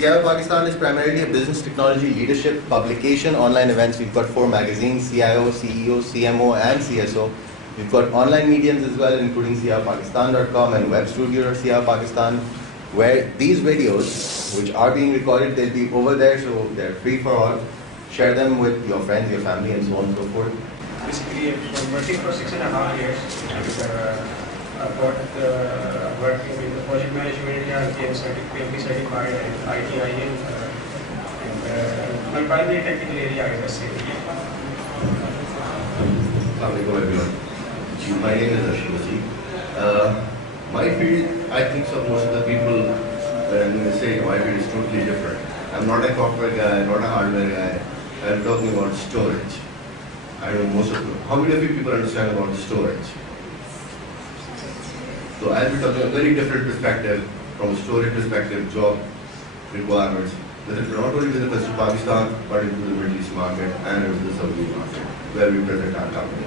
CIO Pakistan is primarily a business technology leadership publication, online events. We've got 4 magazines, CIO, CEO, CMO, and CSO. We've got online mediums as well, including CIOPakistan.com and webstudio.CIOPakistan, where these videos, which are being recorded, they'll be over there, so they're free for all. Share them with your friends, your family, and so on and so forth. Basically, I'm working for 6.5 years. I've got working in the project management area, PMP certified, and ITIM. And my primary technical area is SAP. Assalamualaikum everyone. My name is Ashwasi. My field, I think so most of the people when they say my field is totally different. I'm not a software guy, not a hardware guy. I'm talking about storage. I know most of them. How many of you people understand about storage? So I'll be talking a very different perspective, from a storage perspective, job requirements, not only within Pakistan, but into the Middle East market and into the Saudi market, where we present our company.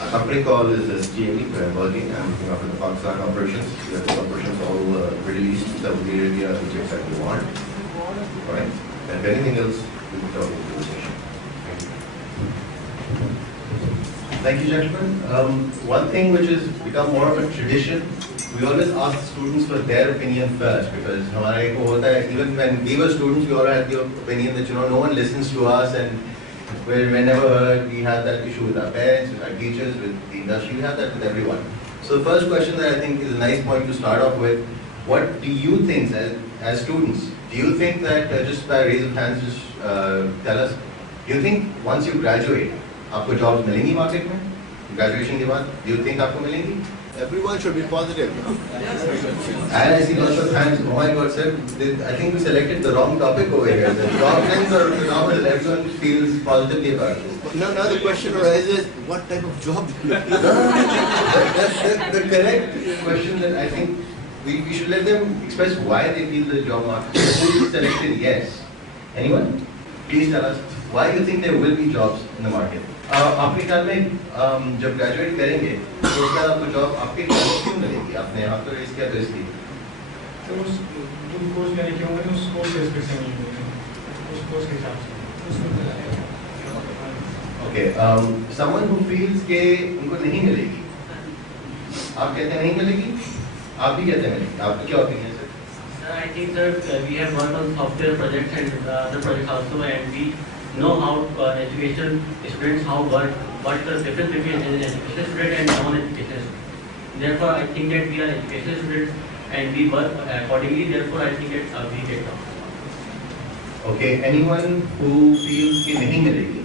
Our company call is SGME, where I'm working. I'm looking after the Pakistan operations. We have the operations all over Middle East, Saudi Arabia, which exactly we want. Alright? And if anything else, we'll be talking to the session. Thank you, gentlemen. One thing which has become more of a tradition, we always ask the students for their opinion first, because even when we were students, we all had the opinion that no one listens to us, and whenever we had that issue with our parents, with our teachers, with the industry, we have that with everyone. So the first question that I think is a nice point to start off with, what do you think as students? Do you think that, just by raise of hands, just tell us, do you think once you graduate, आपको jobs मिलेंगी market में? Graduation के बाद, do you think आपको मिलेंगी? Everyone should be positive. And I see lots of hands. Oh my God, sir! I think we selected the wrong topic over here. The job trends are phenomenal. Everyone feels positively about it. Now the question arises: what type of job do you do? That's the correct question that I think we should let them express why they feel the job market. Who selected yes? Anyone? Please tell us why you think there will be jobs in the market. आपके ख्याल में जब graduate करेंगे तो उसके बाद आपको job आपके ख्याल में क्यों मिलेगी? आपने आप तो रेस किया तो इसलिए तो उस कोर्स करने के होंगे तो उस कोर्स के स्पेस में उस कोर्स के हिसाब से Okay, someone who feels कि उनको नहीं मिलेगी, आप कहते हैं नहीं मिलेगी, आप भी कहते हैं मिलेगी, आपकी क्या ओपिनियन है? Sir, I think that we have worked on software projects and other projects also, and we know how education students what the difference between an education student and non-education student. Therefore, I think that we are education students and we work accordingly. Therefore, I think that we get jobs. Okay, anyone who feels कि नहीं मिलेगी?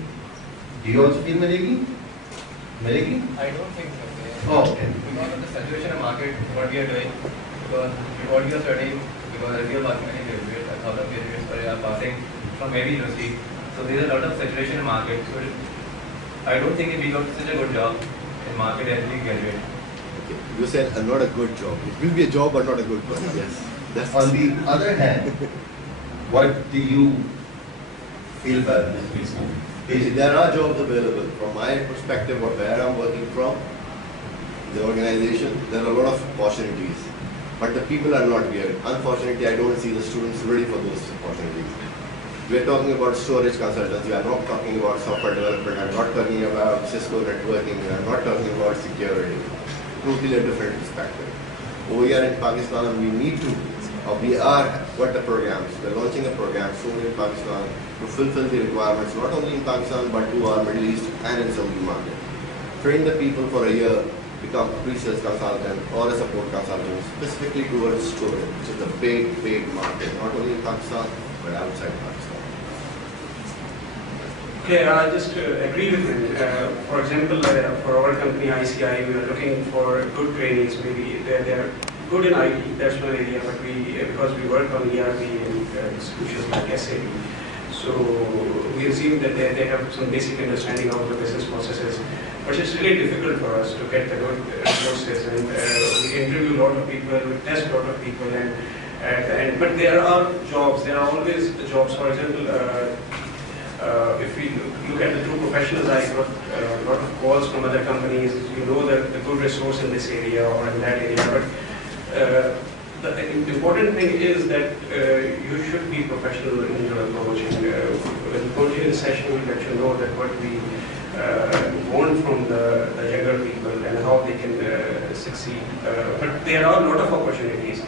Do you also feel मिलेगी? मिलेगी? I don't think so. Oh, okay. Because of the saturation of market, what we are doing, because what you are studying, because as you are passing many graduates, 1,000 graduates per year are passing from every university. So there is a lot of saturation in market. So I don't think if we got such a good job in market as we graduate. Okay. You said not a good job. It will be a job, but not a good one. Yes. That's On the other hand, what do you feel about this? There are jobs available. From my perspective, or where I'm working from, the organization, there are a lot of opportunities. But the people are not here. Unfortunately, I don't see the students ready for those opportunities. We are talking about storage consultants. We are not talking about software development. I'm not talking about Cisco networking. We are not talking about security. Totally a different perspective. Over here in Pakistan, we need to, we are what the programs. We are launching a program soon in Pakistan to fulfill the requirements not only in Pakistan but to our Middle East and in Saudi market. Train the people for a year, become a pre-sales consultant or a support consultant specifically towards storage, which is a big market, not only in Pakistan but outside Pakistan. Okay, I just agree with him. For example, for our company ICI, we are looking for good trainees. Maybe they are good in IT, that's one area, but because we work on ERP and solutions like SAP, so we assume that they have some basic understanding of the business processes. But it's really difficult for us to get the good resources, and we interview a lot of people, we test a lot of people, and but there are jobs. There are always jobs. For example, if we look at the two professionals, I got a lot of calls from other companies. You know the good resource in this area or in that area, but the important thing is that you should be professional in your approach. And when coaching the session, we let you know that what we want from the younger people and how they can succeed. But there are a lot of opportunities.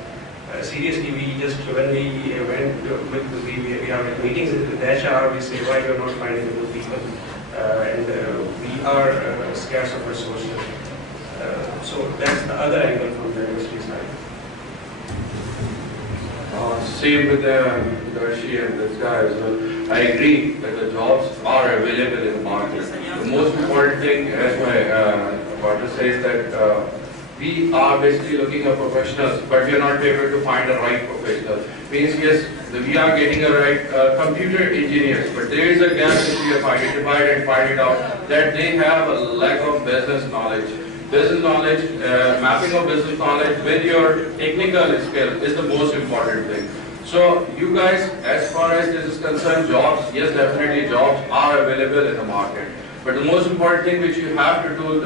Seriously, when we went we are at meetings with HR, we say why you're not finding the good people, and we are scarce of resources. So that's the other angle from the industry side. Same with Darshi and this guy as well. I agree that the jobs are available in the market. The most important thing, as my partner says, that we are basically looking at professionals, but we are not able to find the right professional. Means yes, we are getting a right computer engineers, but there is a gap that we have identified and find it out that they have a lack of business knowledge. Business knowledge, mapping of business knowledge with your technical skill is the most important thing. So you guys, as far as this is concerned, jobs, yes, definitely jobs are available in the market. But the most important thing which you have to do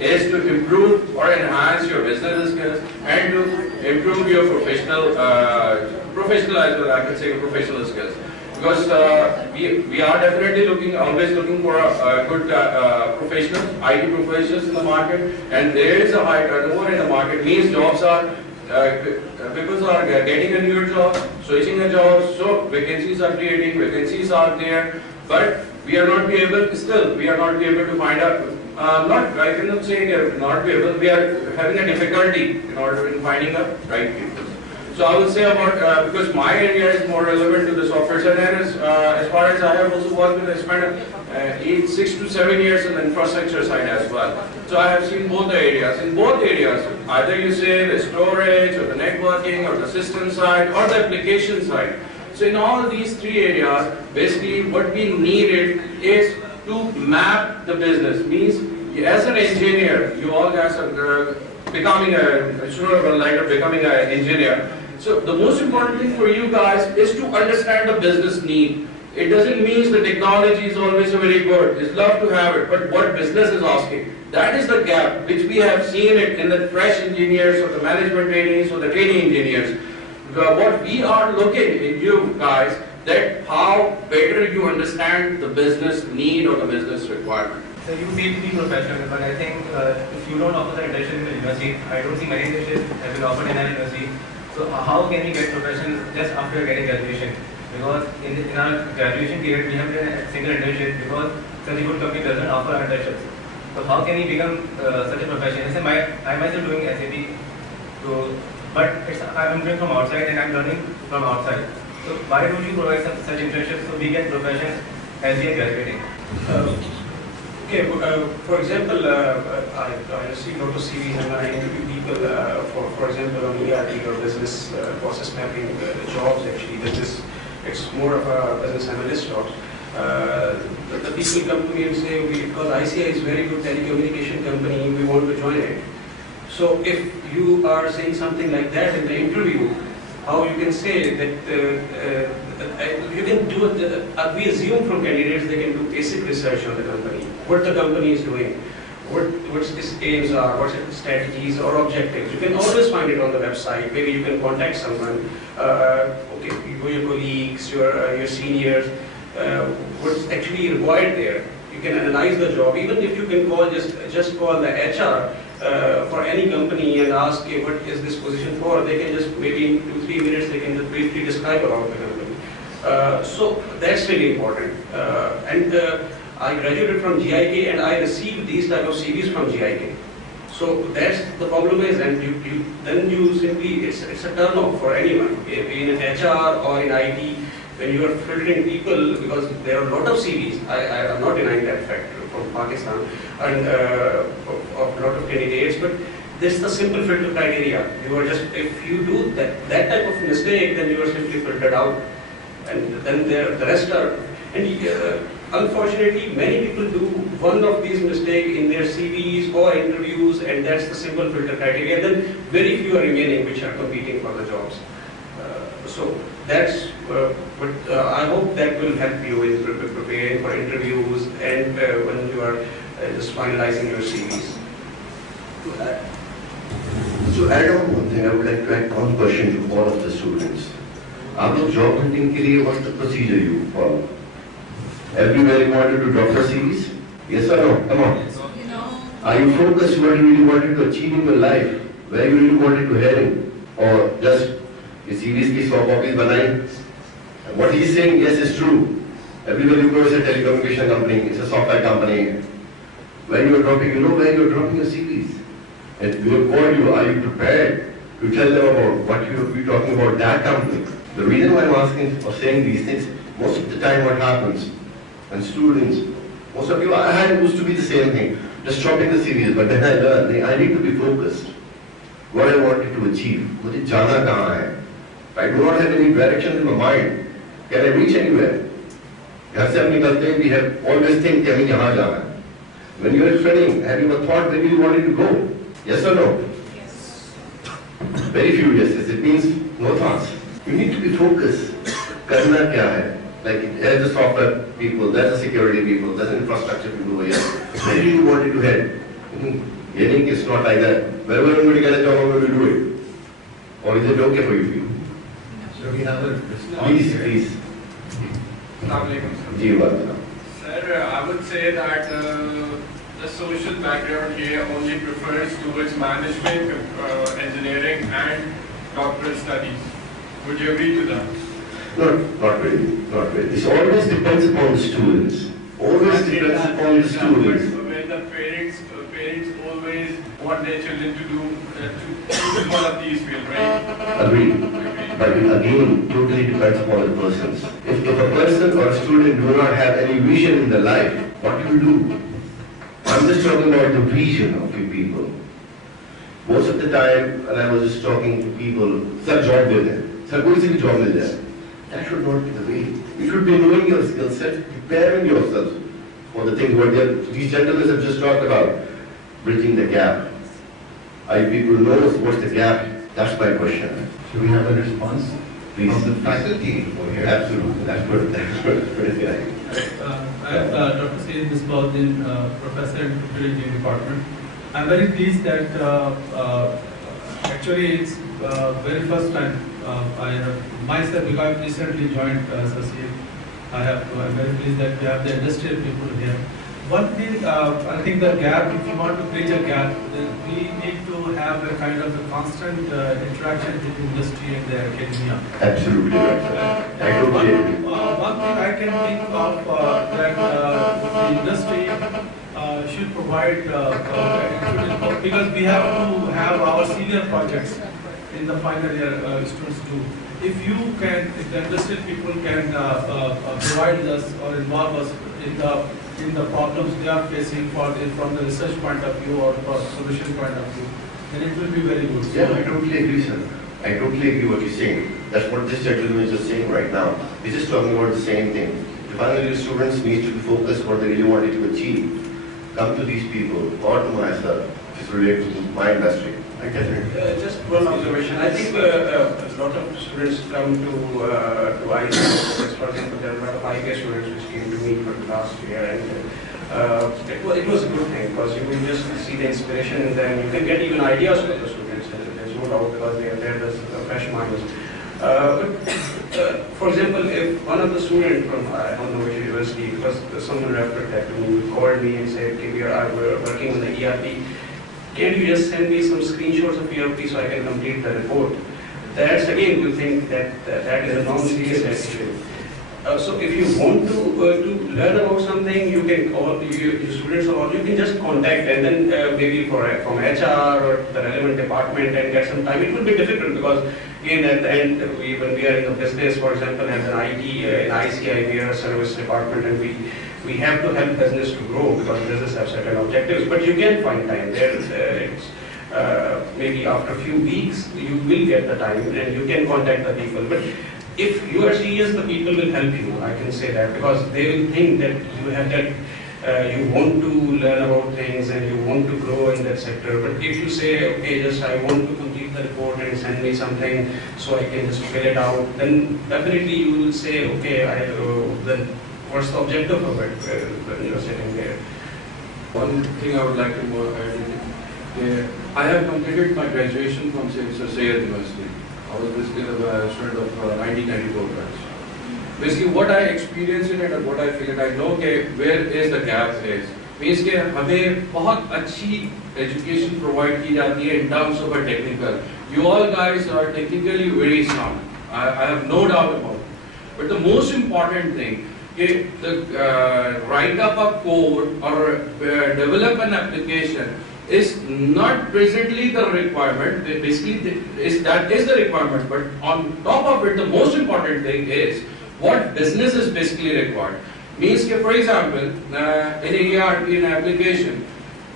is to improve or enhance your business skills and to improve your professional as well, I can say professional skills. Because we are definitely always looking for a good professionals, IT professionals in the market, and there is a high turnover in the market. Means jobs are people are getting a new job, switching a job, so vacancies are creating, vacancies are there, but we are not able to find out. I cannot say not be able. We are having a difficulty in finding the right people. So I will say about, because my area is more relevant to the software side, and as far as I have also worked with, I spent 6 to 7 years in the infrastructure side as well. So I have seen both the areas. In both areas, either you say the storage or the networking or the system side or the application side. So in all these three areas, basically what we needed is to map the business. Means as an engineer, you all guys are becoming an engineer. So the most important thing for you guys is to understand the business need. It doesn't mean the technology is always very good. It's love to have it, but what business is asking. That is the gap which we have seen it in the fresh engineers or the management trainees or the training engineers. What we are looking in you guys, that how better you understand the business need or the business requirement. So you need to be professional, but I think if you don't offer the internship in the university, I don't see many internships have been offered in our university. So how can we get professional just after getting graduation? Because in our graduation period, we have a single internship because such a good company doesn't offer internships. So how can we become such a professional? I myself doing SAP, but I'm doing from outside and I'm learning from outside. So why don't you provide such internships so we get professions as we are graduating? Okay, for example, I see a lot of CVs and I interview people, for example, on ERP or business process mapping jobs. Actually, it's more of a business analyst job. The people come to me and say, because ICI is a very good telecommunication company, we want to join it. So if you are saying something like that in the interview, how you can say that you can do it, we assume from candidates they can do basic research on the company, what the company is doing, what its aims are, what its strategies or objectives. You can always find it on the website. Maybe you can contact someone, your colleagues, your seniors, what's actually required there. You can analyze the job. Even if you can just call the HR for any company and ask, hey, what is this position for? They can just maybe in 2-3 minutes they can just briefly describe about the company. So that's really important. I graduated from GIK and I received these type of CVs from GIK. So that's the problem is, and then you simply it's a turn off for anyone in HR or in IT. When you are filtering people, because there are a lot of CVs, I am not denying that fact from Pakistan, and of a lot of candidates, but this is the simple filter criteria. You are just, if you do that type of mistake, then you are simply filtered out, and then the rest are, and unfortunately, many people do one of these mistakes in their CVs or interviews, and that's the simple filter criteria, and then very few are remaining which are competing for the jobs. So that's but I hope that will help you in preparing for interviews and when you are just finalizing your CVs. So add on one thing, I would like to add one question to all of the students. आप लोग job hunting के लिए what's the procedure you follow? Everywhere you wanted to drop the series? Yes or no? Come on. Are you focused what you really wanted to achieve in your life? Where you really wanted to head in? Or just a series की 100 copies बनाई? What he's saying, yes, is true. Everywhere you go is a telecommunication company, it's a software company. When you are dropping, you know where you are dropping your series. And we have called you, are you prepared to tell them about what you will be talking about that company? The reason why I'm asking or saying these things, most of the time what happens when students, most of you, I had used to be the same thing, just dropping the series, but then I learned, I need to be focused. What I wanted to achieve, मुझे जाना कहाँ है? I do not have any direction in my mind. Can I reach anywhere? घर से हम निकलते हैं, we have always think कि हमें यहाँ जाना है. When you are studying, have you ever thought where you wanted to go? Yes or no? Yes. Very few yeses. It means no thoughts. You need to be focused. करना क्या है? Like there's the software people, there's the security people, there's the infrastructure people over here. Where do you want to head? You think it's not like that. Wherever you want to get a job, we will do it. Or is it okay for you? So we have a Please, please. जी बात. Sir, I would say that the social background here only prefers towards management, engineering and doctoral studies. Would you agree to that? Not really, not really. It always depends upon the students. Always depends upon the students. When the parents always want their children to do to choose one of these fields, right? Agreed. But again, totally depends upon the persons. If a person or a student do not have any vision in their life, what you will do? I'm just talking about the vision of you people. Most of the time, when I was just talking to people, sir, job did it. Sir, koi si bhi job mil jaye. That should not be the way. You should be knowing your skill set, preparing yourself for the things what these gentlemen have just talked about, bridging the gap. Are you people know what's the gap? That's my question. Should we have a response Please. from the faculty over here? Absolutely. That's good. That's good. Pretty good. I am Dr. Sayyid Misbahuddin, Professor in Computer Engineering Department. I am very pleased that actually it's very first time I myself, because I have recently joined SSUET, I am very pleased that we have the industrial people here. One thing, I think the gap, if you want to bridge a gap, then we need to have a kind of a constant interaction between industry and the academia. Absolutely right, sir. I totally agree. One thing I can think of that the industry should provide because we have to have our senior projects in the final year students do. If the industrial people can provide us or involve us in the problems they are facing from the research point of view or from solution point of view, then it will be very good. Yeah, I totally agree, sir. I totally agree what you're saying. That's what this gentleman is just saying right now. He's just talking about the same thing. The final year students need to be focused what they really wanted to achieve. Come to these people or to myself, which is related to my industry. I definitely. Just one observation. I think a lot of students come to ICS. For example, there are a lot of ICS students which came to me for the last year, and it was a good thing because you will just see the inspiration in them. You can get even ideas from the students. There's no doubt because they are there as fresh minds. For example, if one of the students from I don't know which university, because someone referred that to me, called me and said, okay, we are working on the ERP. Can you just send me some screenshots of ERP so I can complete the report? That's again, we think that that is a non-serious issue. So if you want to learn about something, you can call your students or you can just contact and then maybe from HR or the relevant department and get some time. It will be difficult because again at the end, when we are in the business, for example, as an IT, in ICI, we are a service department and we have to help business to grow because business have certain objectives. But you can find time there. It's maybe after a few weeks you will get the time and you can contact the people. But if you are serious, the people will help you. I can say that because they will think that you have that. You want to learn about things and you want to grow in that sector. But if you say, okay, just I want to complete the report and send me something so I can just fill it out, then definitely you will say, okay, then what's the objective of it when you're sitting there? One thing I would like to add is I have completed my graduation from SSUET University. I was basically a student of 1994 batch. Basically, what I experienced in it and what I feel it, I know where is the gap is. Means कि हमें बहुत अच्छी education provide की जाती है in terms of a technical. You all guys are technically very sound. I have no doubt about it. But the most important thing, write up a code or develop an application is not presently the requirement. Basically, that is the requirement. But on top of it, the most important thing is what business is basically required. Means, for example, in a ERP, an application,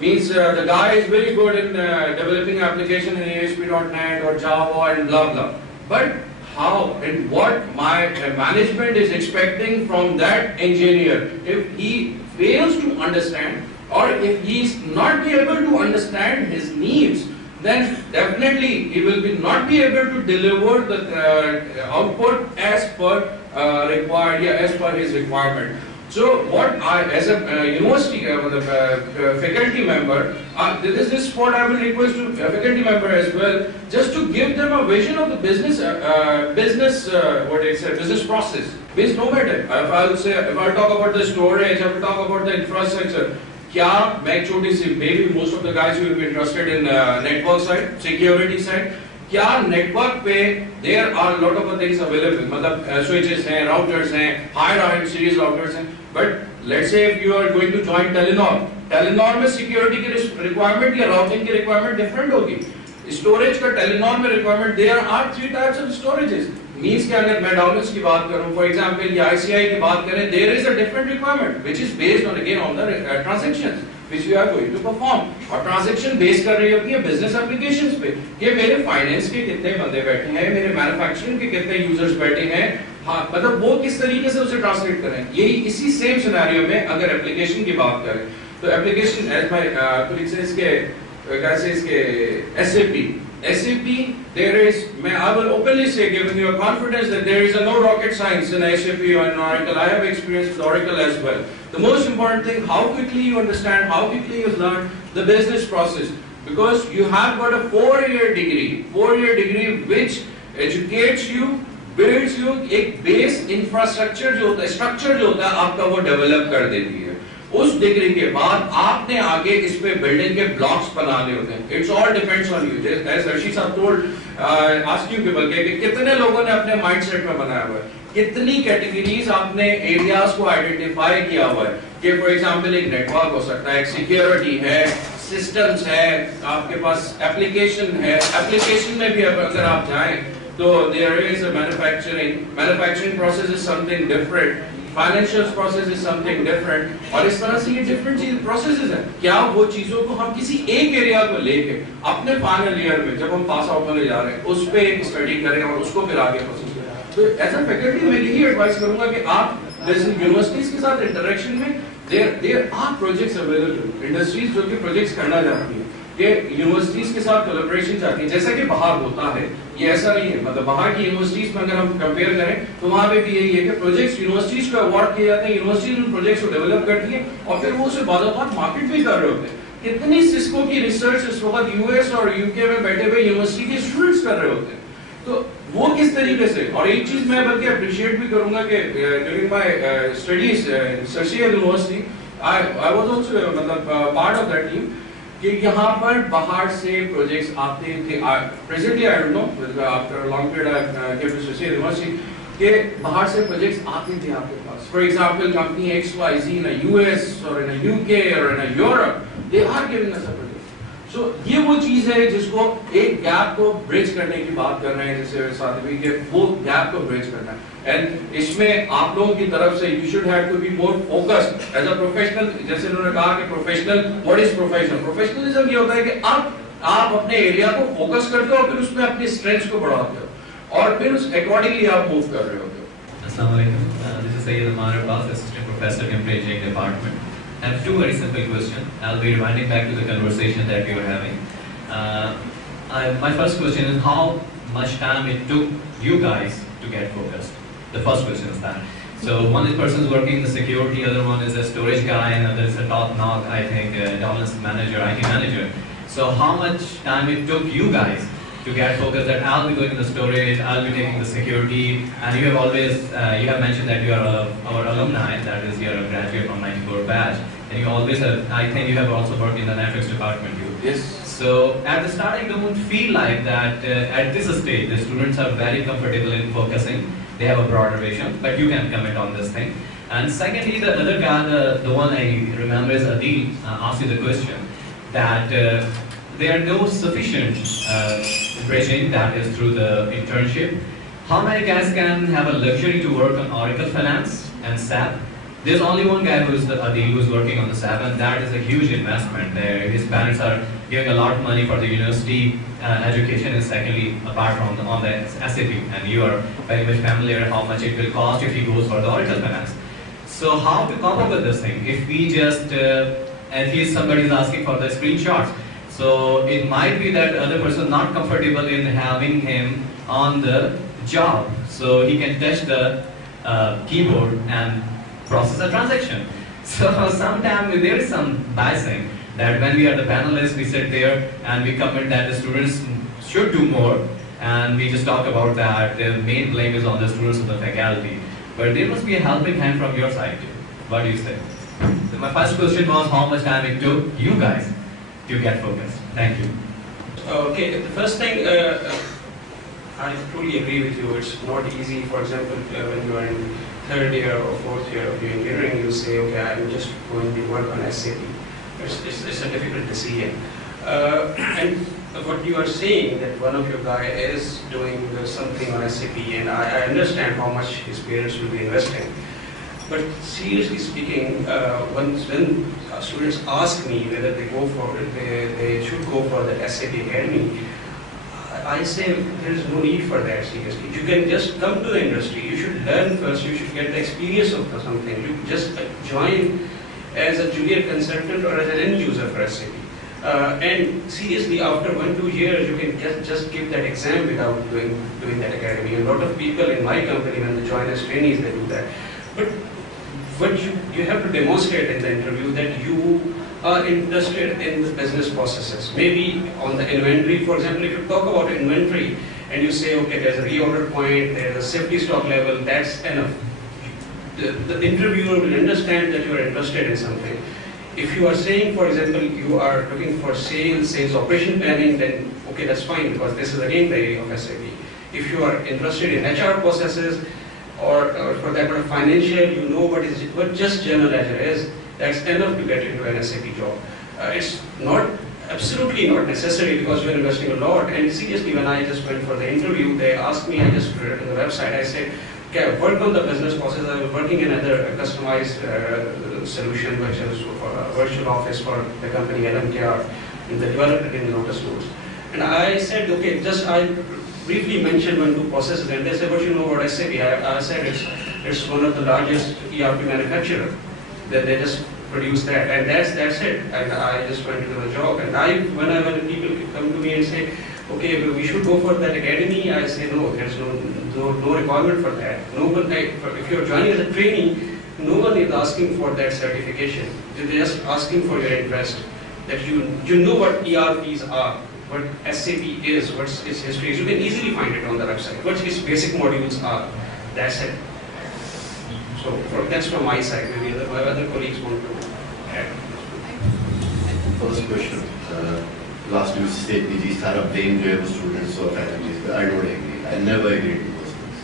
means the guy is very good in developing application in ASP.NET or Java and blah blah. But how and what my management is expecting from that engineer, if he fails to understand or if he is not be able to understand his needs, then definitely he will not be able to deliver the output as per required, as per his requirement. So what I, as a university faculty member, this is what I will request to faculty member as well, just to give them a vision of the business, business process. Means no matter if I talk about the storage, I will talk about the infrastructure. क्या मैं छोटी सी, maybe most of the guys will be interested in network side, security side. क्या network पे there are a lot of things available, मतलब switches हैं, routers हैं, higher series routers हैं. But let's say if you are going to join Telenor में security की requirement या routing की requirement different होगी. Storage का Telenor में requirement, there are 3 types of storages. Means कि अगर मैं downloads की बात करूँ, for example या ICI की बात करें, there is a different requirement which is based on again on the transactions which you are going to perform. और transaction based कर रही होती है business applications पे कि मेरे finance के कितने बंदे बैठे हैं, मेरे manufacturing के कितने users बैठे हैं, हाँ मतलब वो किस तरीके से उसे translate करें. यही इसी same scenario में अगर application की बात करें, तो application as my colleague says के कैसे इसके SAP, there is, I will openly say, giving you a confidence that there is no rocket science in SAP or in Oracle. I have experience with Oracle as well. The most important thing, how quickly you understand, how quickly you learn the business process. Because you have got a 4-year degree which educates you, builds you, एक base infrastructure जो होता है, structure जो होता है, आपका वो develop कर देती है. उस डिग्री के बाद आपने आगे इस पे बिल्डिंग के ब्लॉक्स बनाने होते हैं. It's all depends on you. As Rishi साहब टोल्ड आस्क यू पीपल कि कितने लोगों ने अपने माइंडसेट में बनाया हुआ है, कितनी कैटेगरीज आपने एरियाज को आइडेंटिफाई किया हुआ है कि फॉर एग्जांपल एक नेटवर्क हो सकता है, एक सिक्योरिटी है, सिस्टम्स है, आपके पास एप्लीकेशन है. एप्लीकेशन में भी अगर आप जाएं तो there is a manufacturing process is something different, financial process is something different. और इस तरह से ये डिफरेंट प्रोसेसेस हैं. क्या वो चीजों को हम किसी एक एरिया को लेके अपने फाइनल ईयर में जब हम पास आउट होने जा रहे हैं उस पे एक स्टडी करें और उसको फिर आगे प्रोसेस करें. तो एज अ फैकल्टी मैं यही एडवाइस करूंगा कि आप जैसे यूनिवर्सिटीज के साथ इंटरेक्शन में there are projects available, industries जो कि प्रोजेक्ट्स करना चाहती है कि यूनिवर्सिटीज के साथ कोलैबोरेशन चाहती है, जैसा कि बाहर होता है. ये ऐसा नहीं है, मतलब बाहर की यूनिवर्सिटीज में अगर हम कंपेयर करें तो वहां पे भी यही है कि प्रोजेक्ट्स यूनिवर्सिटीज को अवार्ड किए जाते हैं, यूनिवर्सिटीज उन प्रोजेक्ट्स को डेवलप करती है और फिर वो उसे बाद मार्केट भी कर रहे होते हैं. कितनी सिस्को की रिसर्च इस वक्त यूएस और यूके में बैठे हुए यूनिवर्सिटी के स्टूडेंट्स कर रहे होते हैं. तो वो किस तरीके से, और एक चीज मैं बल्कि अप्रिशिएट भी करूंगा कि during my studies in SSUET university I was also मतलब पार्ट ऑफ दैट टीम कि यहाँ पर बाहर से प्रोजेक्ट्स आते थे. Presently I don't know after a long period I came to SSUET university के बाहर से प्रोजेक्ट्स आते थे आपके पास. For example company XYZ in US और इन UK और in Europe, they are giving us a project. So ये वो चीज है जिसको एक गैप को ब्रिज करने की बात कर रहे हैं, जैसे साथ में कि वो गैप को ब्रिज करना है. एंड इसमें आप लोगों की तरफ से you should have to be more focused as a professional. जैसे उन्होंने कहा कि professional, what is professional? Professionalism ये होता है कि आप अपने एरिया को फोकस करते हो और फिर उसमें अपनी स्ट्रेंथ्स को बढ़ाते हो और फिर उस अकॉर्डिंगली आप मूव कर रहे होते हो. अस्सलाम वालेकुम. This is Syed Ammar Abbas, assistant professor computer engineering department. I have 2 very simple questions. I'll be reminding back to the conversation that we were having. My first question is how much time it took you guys to get focused? The first question is that. So one person is working in the security, other one is a storage guy, and other is a top knock, I think, dominance manager, IT manager. So how much time it took you guys to get focused that I'll be going to the storage, I'll be taking the security, and you have always, you have mentioned that you are our alumni, that is you're a graduate from 94 batch, and you always have, I think you have also worked in the networks department too. Yes. So at the start, I don't feel like that at this stage, the students are very comfortable in focusing. They have a broader vision, but you can comment on this thing. And secondly, the other guy, the one I remember is Adil, asked you the question that there are no sufficient bridging, that is through the internship. How many guys can have a luxury to work on Oracle Finance and SAP? There's only one guy who's Adil, who's working on the SAP, and that is a huge investment there. His parents are giving a lot of money for the university education, and secondly, apart from on the SAP, and you are very much familiar how much it will cost if he goes for the Oracle Finance. So how to come up with this thing? If we just, at least somebody is asking for the screenshots, so it might be that other person not comfortable in having him on the job, so he can touch the keyboard and process a transaction. So sometimes there is some biasing that when we are the panelists, we sit there and we comment that the students should do more, and we just talk about that the main blame is on the students and the faculty. But there must be a helping hand from your side too. What do you say? So my first question was how much time it took you guys to get focused. Thank you. Okay, the first thing, I truly agree with you. It's not easy. For example, when you are in third year or fourth year of your engineering, you say, okay, I'm just going to work on SAP. It's a difficult decision. And what you are saying, that one of your guys is doing something on SAP, and I understand how much his parents will be investing. But seriously speaking, when students ask me whether they should go for the SAP Academy, I say there is no need for that, seriously. You can just come to the industry. You should learn first. You should get the experience of something. You just join as a junior consultant or as an end user for SAP. And seriously, after 1-2 years, you can just give that exam without doing that academy. And a lot of people in my company, when they join as trainees, they do that. But what you have to demonstrate in the interview that you are interested in the business processes. Maybe on the inventory, for example, if you talk about inventory and you say, okay, there's a reorder point, there's a safety stock level, that's enough. The interviewer will understand that you are interested in something. If you are saying, for example, you are looking for sales operation planning, then okay, that's fine, because this is again the area of SAP. If you are interested in HR processes, or for that matter financial, you know what just general ledger is, that's enough to get into an SAP job. It's not absolutely not necessary, because you're investing a lot. And seriously, when I just went for the interview, they asked me, I just read on the website, I said, okay, I worked on the business process, I was working in another customized solution, which is for a virtual office for the company LMKR, and they developed it in the Lotus Notes. And I said, okay, just I briefly mentioned 1-2 processes, and they said, what you know about SAP? I said it's one of the largest ERP manufacturer. They just produce that, and that's it. And I just went to the job. And when people come to me and say, okay, we should go for that academy, I say no, there's no requirement for that. No one, if you're joining as a trainee, no one is asking for that certification. They're just asking for your interest, that you know what ERPs are, what SAP is, what's its history is. You can easily find it on the website, what its basic modules are. That's it. So that's from my side. Maybe my other colleagues want to add. First question. Last you said these are blame to students or faculty, but I don't agree. I never agree to those things.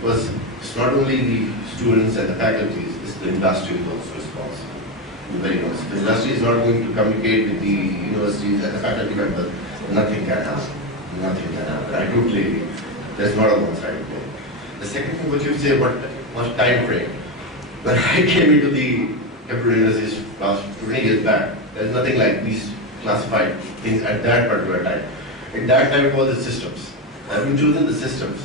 Because it's not only the students and the faculties, it's the industry is also responsible. I'm very honest. The industry is not going to communicate with the universities and the faculty members. Nothing can happen. Nothing can happen. I totally agree. There's not a one-sided thing. The second thing what you say about what time frame. When I came into the computer industry last 20 years back, there's nothing like these classified things at that particular time. At that time it was the systems. I've been choosing the systems.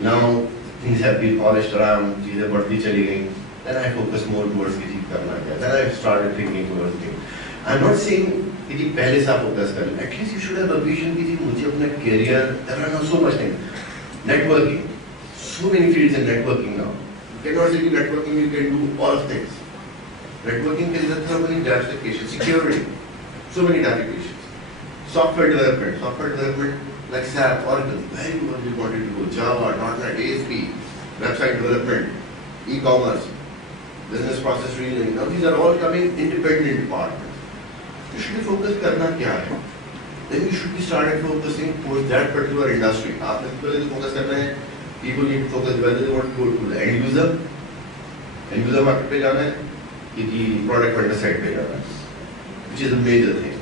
Now things have been polished around, then I focus more towards kitty karna. Then I started thinking towards things. I'm not saying kitty pehle sa focus kar. At least you should have a vision kitty mujhe apna career. There are now so much things. Networking. So many fields in networking now. You cannot say networking, you can do all of things. Networking is so many applications, security, so many applications. Software development like SAP, Oracle, very much we wanted to go. Java, .NET, ASP, website development, e-commerce, business process reasoning. Now these are all coming independent departments. You should be focused करना क्या है? Then you should be started focusing towards that particular industry. आपने पहले focus करना है. People need to focus whether they want to go to the end user market पे जाना है, कि product vendor side पे जाना है, which is a major thing,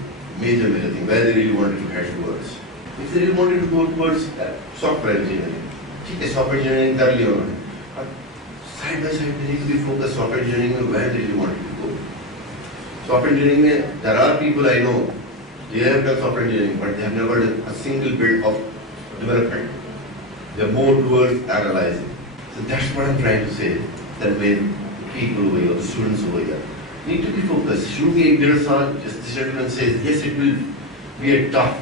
where they really wanted to head towards. If they really wanted to go towards software engineering, ठीक है, software engineering कर लिया उन्होंने. Side by side, they need to be focused software engineering में where they really wanted to go. Software engineering में there are people I know, they have done software engineering, but they have never done a single bit of development. They are more towards analyzing. So that's what I'm trying to say. That when people over here, the students over here, need to be focused. Should be a year son, just the gentleman says, yes, it will be a tough.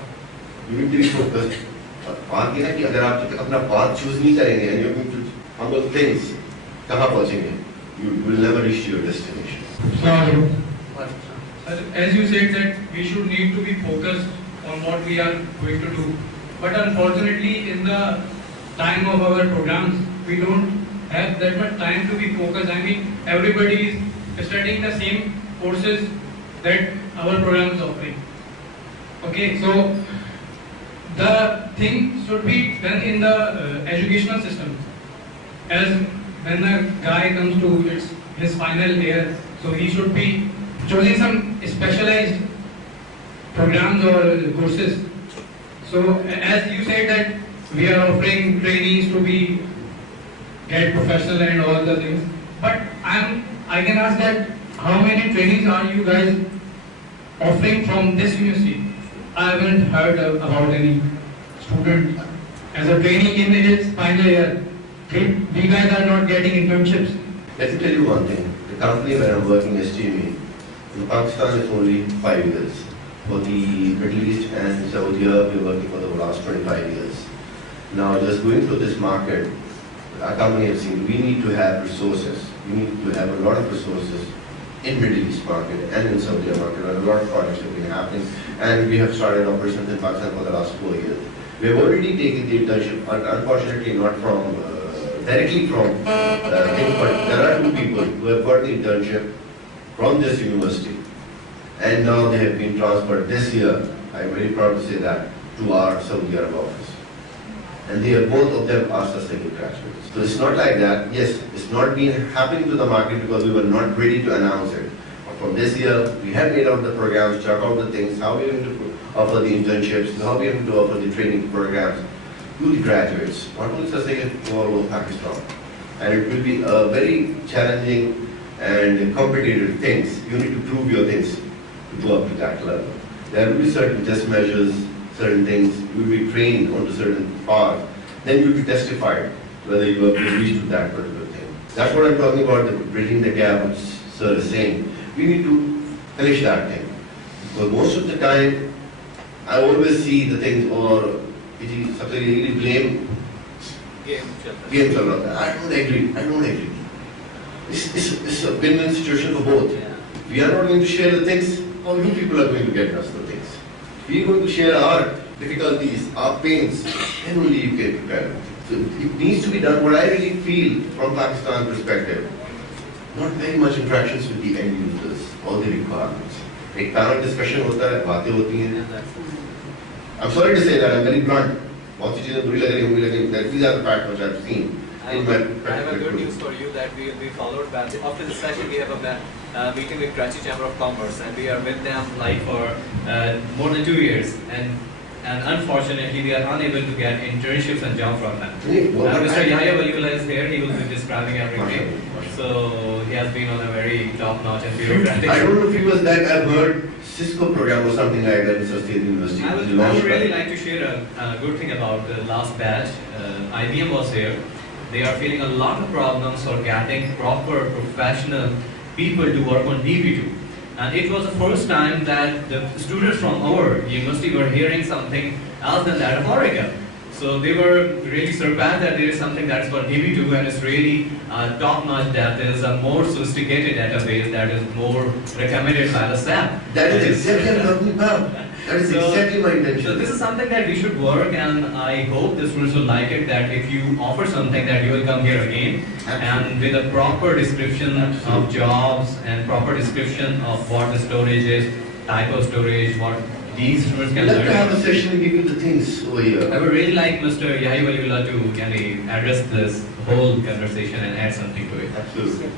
You need to be focused. आगे ना कि अगर आप अपना path choose नहीं करेंगे and you're going to humble things, कहाँ पहुँचेंगे? You will never reach your destination. As you said that we should need to be focused on what we are going to do, but unfortunately in the time of our programs we don't have that much time to be focused. I mean, everybody is studying the same courses that our program is offering. Okay, so the thing should be done in the educational system. As when a guy comes to his final year, so he should be choosing some specialized programs or courses. So as you said that we are offering trainees to be get professional and all the things, but I can ask that how many trainings are you guys offering from this university? I haven't heard about any student as a trainee in his final year. We guys are not getting internships. Let me tell you one thing. The company where I'm working, STME, in Pakistan is only 5 years. For the Middle East and Saudi Arabia, we're working for the last 25 years. Now, just going through this market, our company has seen we need to have resources. We need to have a lot of resources in Middle East market and in Saudi Arabia market, where a lot of projects have been happening. And we have started operations in Pakistan for the last 4 years. We have already taken the internship, unfortunately not from directly from thing, but there are 2 people who have got the internship from this university, and now they have been transferred this year. I'm very proud to say that, to our Saudi Arabia office. And they are, both of them are sustainable graduates. So it's not like that. Yes, it's not been happening to the market because we were not ready to announce it. But from this year, we have made out the programs, check out the things, how we're going to offer the internships, how we're going to offer the training programs to the graduates, not only sustainable for all over Pakistan. And it will be a very challenging and competitive things. You need to prove your things to go up to that level. There will be certain test measures, certain things, you will be trained on a certain path, then you will be testified whether you have reached to that particular thing. That's what I'm talking about, the bridging the gap, which Sir is saying. We need to finish that thing. Because most of the time, I always see the things, or सबसे really blame game चल रहा था. I don't agree. It's a win-win situation for both. We are not going to share the things, or you people are going to get us the things. We are going to share our difficulties, our pains, and only you can prepare. So it needs to be done. What I really feel from Pakistan perspective, not very much interactions with the end users, all the requirements. एक panel discussion होता है, बातें होती हैं. I'm sorry to say that, I'm very blunt. बहुत सी चीजें बुरी लग रही होंगी, that these are the facts which I've seen. I have a good news for you that we will be followed back. After this session, we have a meeting with Karachi Chamber of Commerce, and we are with them like for more than 2 years. And unfortunately, we are unable to get internships and jobs from them. Mr. Yahya Waliullah is here. He will be describing everything. So he has been on a very top-notch and bureaucratic. I don't know if he was that. I've heard Cisco program or something like that in State University. I would really like to share a good thing about the last batch. IBM was here. They are feeling a lot of problems for getting proper professional people to work on DB2. And it was the first time that the students from our university were hearing something else than that of Oracle. So they were really surprised that there is something that's for DB2 and it's really top-notch depth. There is a more sophisticated database that is more recommended by the SAP. That is exactly what I'm talking about. That is exactly my intention. So this is something that we should work, and I hope the students will like it, that if you offer something that you will come here again, and with a proper description of jobs and proper description of what the storage is, type of storage, what these students can I'd like to have learn. a session and give you the things over here. I would really like Mr. Yahi Waliullah to address this whole conversation and add something to it. Absolutely.